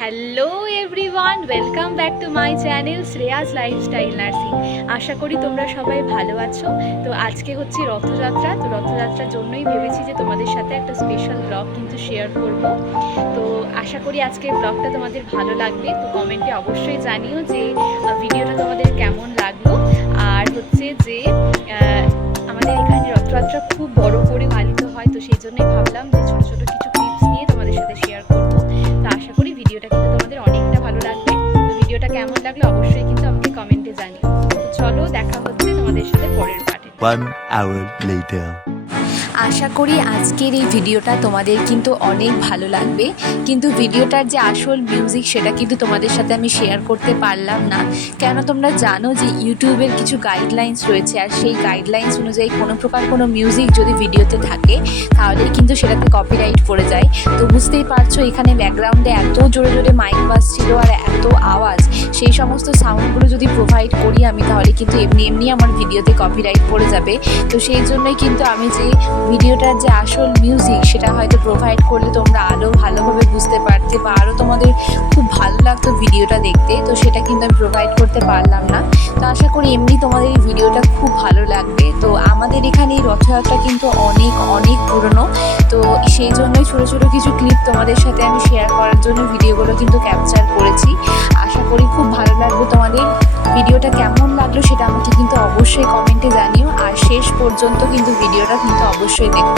Hello everyone, welcome back to my channel Shreyas lifestyle nursing. আশা করি তোমরা সবাই ভালো আছো। তো আজকে হচ্ছে রথযাত্রা, তো রথযাত্রার জন্যই ভেবেছি যে তোমাদের সাথে একটা স্পেশাল ব্লগ কিন্তু শেয়ার করব। তো আশা করি আজকের ব্লগটা তোমাদের ভালো লাগবে। তো কমেন্টে অবশ্যই জানিও যে ভিডিওটা তোমাদের কেমন লাগলো। আর হচ্ছে যে আমাদের এখানে রথযাত্রা খুব বড় করে পালিত হয়, তো সেই জন্যই ভাবলাম যে ছোটো ছোটো কিছু ক্লিপস নিয়ে তোমাদের সাথে শেয়ার করবো। তো আশা করি ভিডিওটা কিন্তু তোমাদের অনেকটা ভালো লাগবে। তো ভিডিওটা কেমন লাগলো অবশ্যই কিন্তু আমাকে কমেন্টে জানিও। তো চলো, দেখা হচ্ছে তোমাদের সাথে পরের পার্টে। 1 hour later. আশা করি আজকের এই ভিডিওটা তোমাদের কিন্তু অনেক ভালো লাগবে, কিন্তু ভিডিওটার যে আসল মিউজিক সেটা কিন্তু তোমাদের সাথে আমি শেয়ার করতে পারলাম না। কেন তোমরা জানো যে ইউটিউবের কিছু গাইডলাইন্স রয়েছে, আর সেই গাইডলাইন্স অনুযায়ী কোনো প্রকার কোনো মিউজিক যদি ভিডিওতে থাকে তাহলেই কিন্তু সেটাতে কপিরাইট পড়ে যায়। তো বুঝতেই পারছো এখানে ব্যাকগ্রাউন্ডে এত জোরে জোরে মাইক বাজছিল আর এত আওয়াজ, সেই সমস্ত সাউন্ডগুলো যদি প্রোভাইড করি আমি তাহলে কিন্তু এমনি এমনি আমার ভিডিওতে কপিরাইট পড়ে যাবে। তো সেই জন্যই কিন্তু আমি যে ভিডিওটার যে আসল মিউজিক সেটা হয়তো প্রোভাইড করলে তোমরা আরও ভালোভাবে বুঝতে পারতে বা আরও তোমাদের খুব ভালো লাগতো ভিডিওটা দেখতে, তো সেটা কিন্তু আমি প্রোভাইড করতে পারলাম না। তো আশা করি এমনি তোমাদের এই ভিডিওটা খুব ভালো লাগবে। তো আমাদের এখানে এই রথযাত্রা কিন্তু অনেক অনেক পুরনো, তো সেই জন্যই ছোটো ছোটো কিছু ক্লিপ তোমাদের সাথে আমি শেয়ার করার জন্য ভিডিওগুলো কিন্তু ক্যাপচার করেছি। আশা করি খুব ভালো লাগবে তোমাদের। ভিডিওটা কেমন লাগলো সেটা আমাকে কিন্তু অবশ্যই কমেন্টে জানিও, আর শেষ পর্যন্ত কিন্তু ভিডিওটা কিন্তু অবশ্যই দেখো।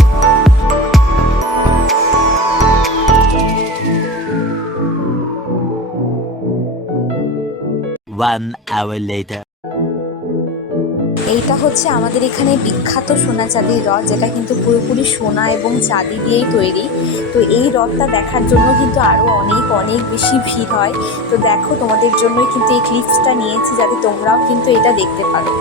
One hour later. এইটা হচ্ছে আমাদের এখানে বিখ্যাত সোনা চাঁদির রথ, যেটা কিন্তু পুরোপুরি সোনা এবং চাঁদি দিয়েই তৈরি। তো এই রথটা দেখার জন্য কিন্তু আরও অনেক অনেক বেশি ভিড় হয়। তো দেখো, তোমাদের জন্যই কিন্তু এই ক্লিপসটা নিয়েছি যাতে তোমরাও কিন্তু এটা দেখতে পারো।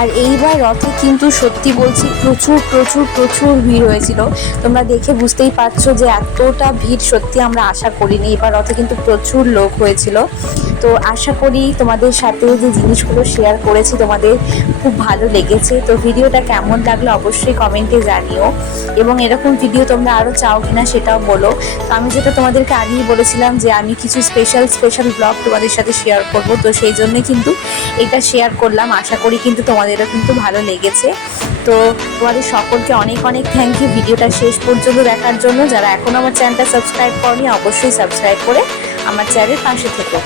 আর এইবার রথে কিন্তু সত্যি বলছি প্রচুর প্রচুর প্রচুর ভিড় হয়েছিল। তোমরা দেখে বুঝতেই পারছো যে এতটা ভিড় সত্যি আমরা আশা করিনি। এবার রথে কিন্তু প্রচুর লোক হয়েছিল। তো আশা করি তোমাদের সাথে যে জিনিসগুলো শেয়ার করেছি তোমাদের খুব ভালো লেগেছে। তো ভিডিওটা কেমন লাগলো অবশ্যই কমেন্টে জানিও, এবং এরকম ভিডিও তোমরা আরও চাও কিনা সেটাও বলো। তো আমি যেটা তোমাদেরকে আগেই বলেছিলাম যে আমি কিছু স্পেশাল ব্লগ তোমাদের সাথে শেয়ার করব, তো সেই জন্য কিন্তু এটা শেয়ার করলাম। আশা করি কিন্তু তোমাদেরও কিন্তু ভালো লেগেছে। তো তোমাদের সকলকে অনেক অনেক থ্যাংক ইউ ভিডিওটা শেষ পর্যন্ত দেখার জন্য। যারা এখনও আমার চ্যানেলটা সাবস্ক্রাইব করনি অবশ্যই সাবস্ক্রাইব করে আমার চ্যানেলের পাশে থেকো।